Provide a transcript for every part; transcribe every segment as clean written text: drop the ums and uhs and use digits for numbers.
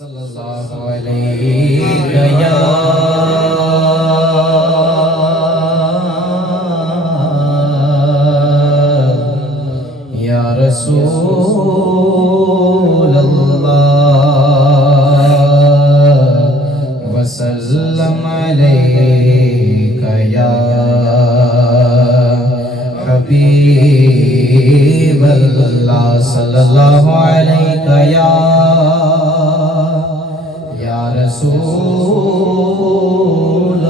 सल्लल्लाहु अलैहि या रसूल अल्लाह वसल्लम अलैका या हबीब अल्लाह सल्लल्लाहु अलैका या रसूल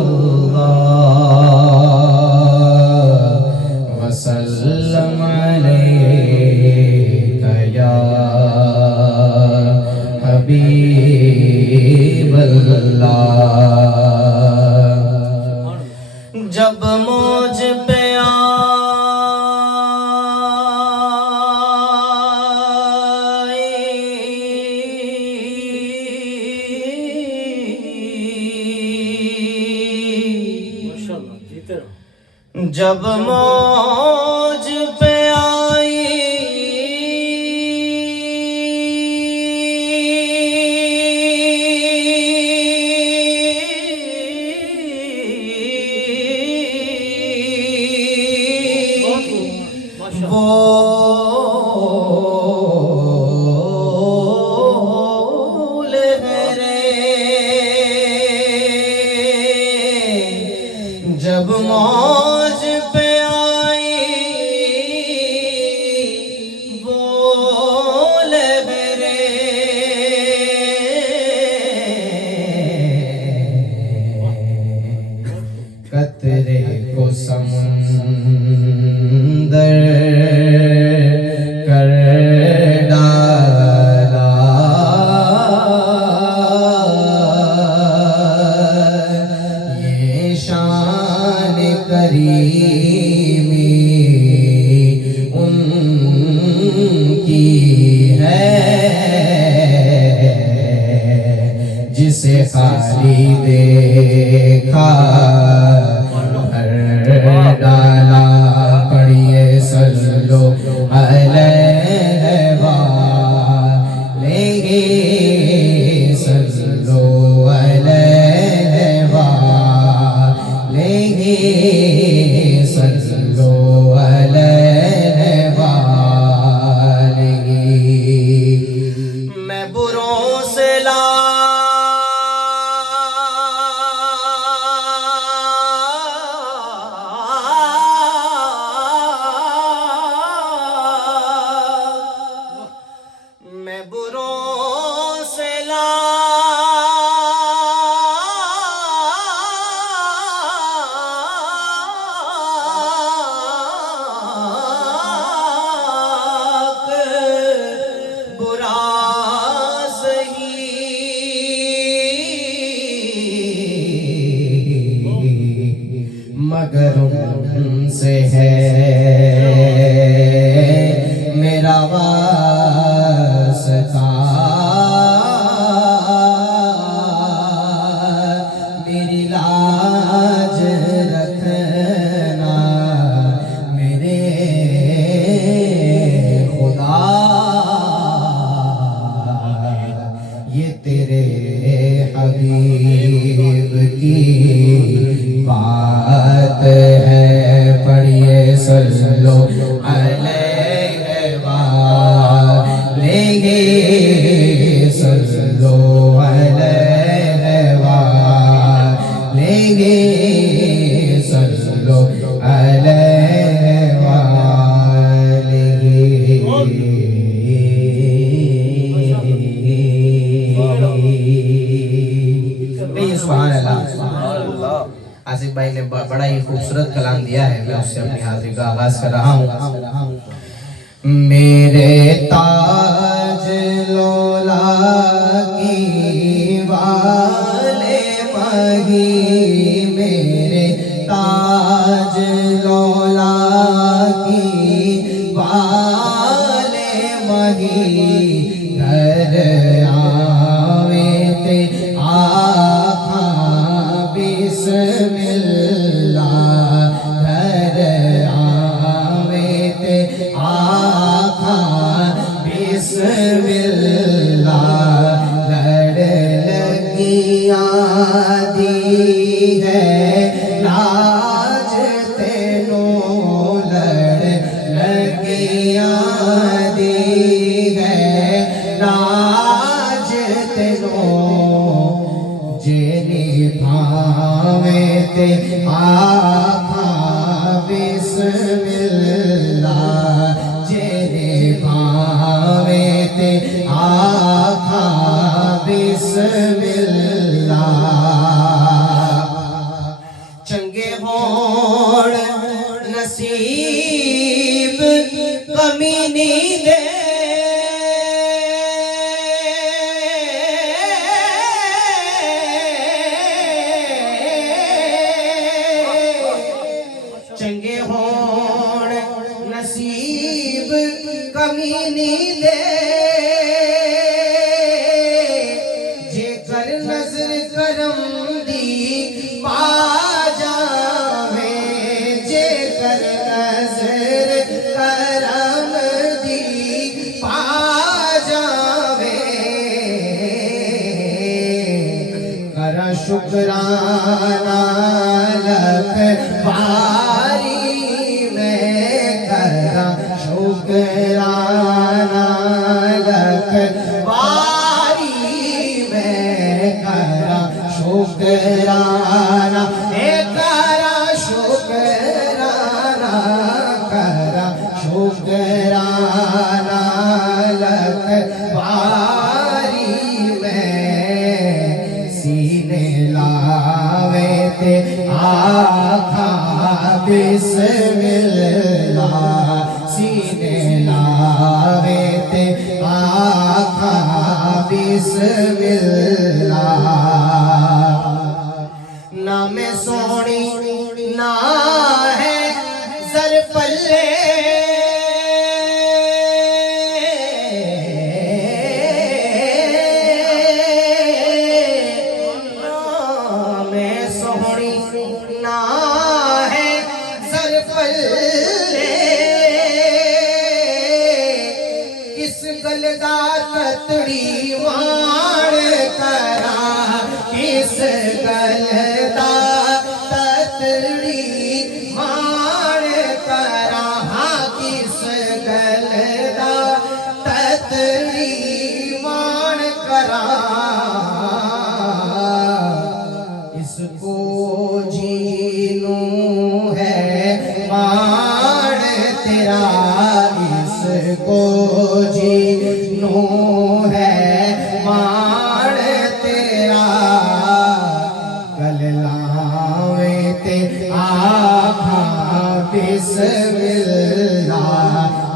अल्लाह वसल्लम अलैका या हबीब अल्लाह। जब मुझ पे जब मौज पे आई वो लहरे जब मौज पे आई वो लहरे कतरे को समुंदर कर डाला ये शान करीमी उनकी है जिसे खाली देखा भर डाला। पढ़िए सल्लो अलैहि वालेहि सल्लो अलैहि वालेहि सल्लो अलैहि वालेहि। मैं बुरों से मैं बुरों से बुरा सही मगर उनसे है मेरा वास्ता। मेरी लाज रखना मेरे खुदा ये तेरे हबीब की बात है। पढ़िए सल्लो अलैहि वालेहि सल्लो अलैहि वालेहि सल्लो अलैहि वालेहि। सुभान अल्लाह। आसिफ भाई ने बड़ा ही खूबसूरत कलाम दिया है, मैं उससे अपनी हाजिरी का आगाज कर रहा हूँ। मेरे ताज लोला की वाले मही मेरे ताज लोला की वाले मही घर आवे ते आखा बिस्मिल्लाह घर आवे ते आखा बिस्मिल्लाह ते आखा बिस्मिल्लाह, जेरे भावे ते आखा बिस्मिल्लाह। चंगे होण नसीब कमी नहीं दे, चंगे होण नसीब कमी नहीं दे, जेकर नजर करम दी पा जावे, जेकर नजर करम दी पा जावे, करा शुक्राना लख बारी में, करा शुक्राना लख बारी में, करा शुक्राना करा शुक्राना, करा शुक्राना लख बारी में, सीने लावे ते आखा बिस्मिल्लाह, सीने लावे ते आखा बिस्मिल्लाह। ना मैं सोनी ना है जर पल्ले, ना है सर पल्ले, किस गलदा ततड़ी वाण करा, किस गलदा ततड़ी वाण करा, किस गलदा ततड़ी वाण करा, इसको जीनू है मान तेरा, इसको जीनू है मान तेरा, गल लावे ते आखा बिस्मिल्लाह,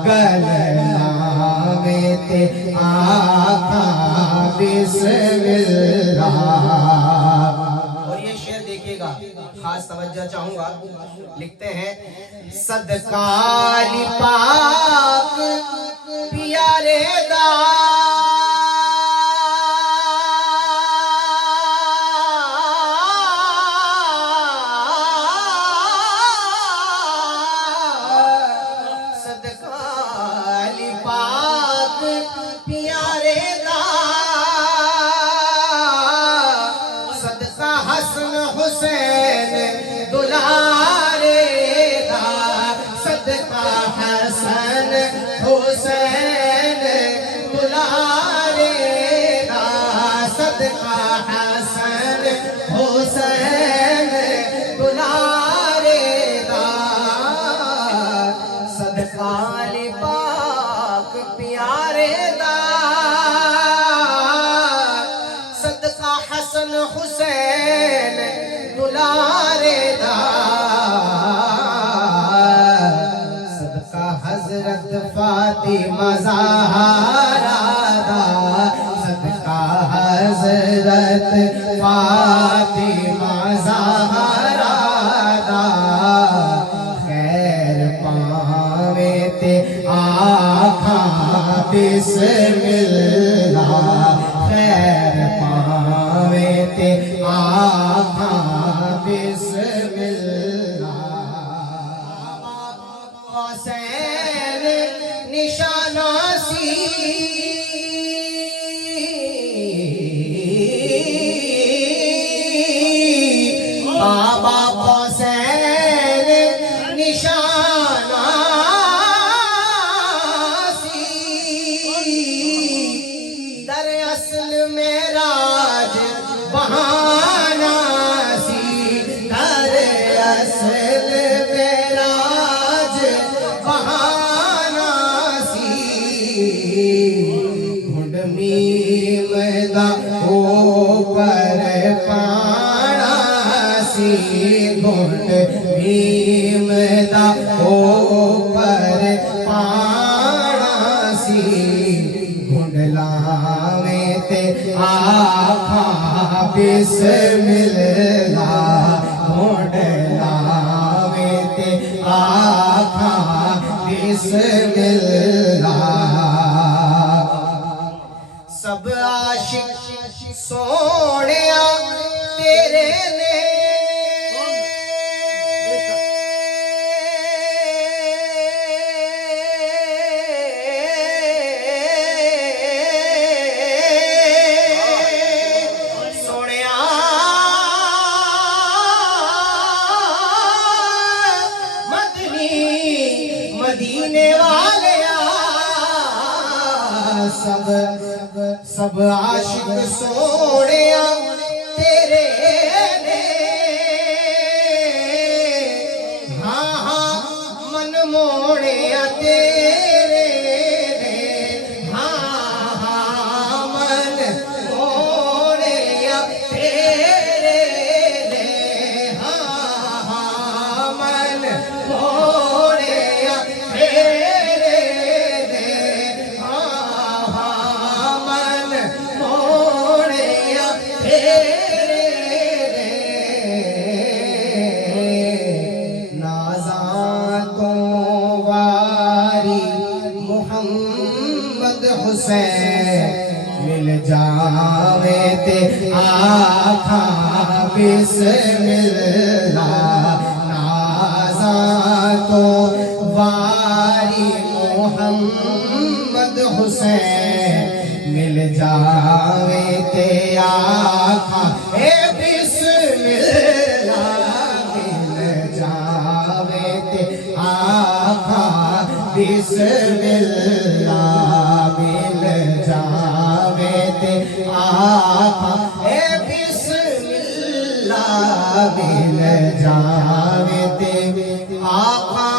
गल लावे ते आखा बिस्मिल्लाह। खास तवज्जो चाहूंगा, लिखते हैं सदका पाक प्यारे दा, सदका पाक प्यारे दा, सदका हसन हुसैन दुलारे दा, सदका हसन हुसैन दुलारे दा, सदका हसन हुसैन दुलारे दा, सदका पाक प्यारे दा, सदका हसन हुसैन दुलारे दा, सदका हजरत फातिमा ज़हरा दा, सदका हजरत फातिमा ज़हरा दा, खैर पावे ते आखा बिस्मिल्लाह, खैर पावे ते आखा बिस्मिल्लाह। हुसैन निशाना सी, बाबा हुसैन निशाना सी, दर असल में राज बहाना सी, दर ऊपर पाना सी घुंड भीम दा ऊपर पाना सी घुंड लावे ते आखा बिस्मिल्लाह घुंड लावे ते आखा बिस्मिल्लाह। सब आशिक सोनिया तेरे ने सोनिया मदनी मदीने वाले सब आशिक सोनिया तेरे ने हाँ हाँ मन मोड़िया तेरे ने हाँ हाँ मन मोड़िया तेरे ने हाँ हाँ मन मोड़िया तेरे ने हाँ हाँ मन मोड़िया तेरे नाज़ा तो वारी मोहम्मद हुसैन मिल जावे ते आखा बिस्मिल्लाह। नाज़ा तो वारी मोहम्मद हुसैन मिल जावे ते आखा ए बिस्मिल्लाह मिल जावे ते आखा बिस्मिल्लाह मिल जावे ते आखा ए बिस्मिल्लाह मिल जावे ते आखा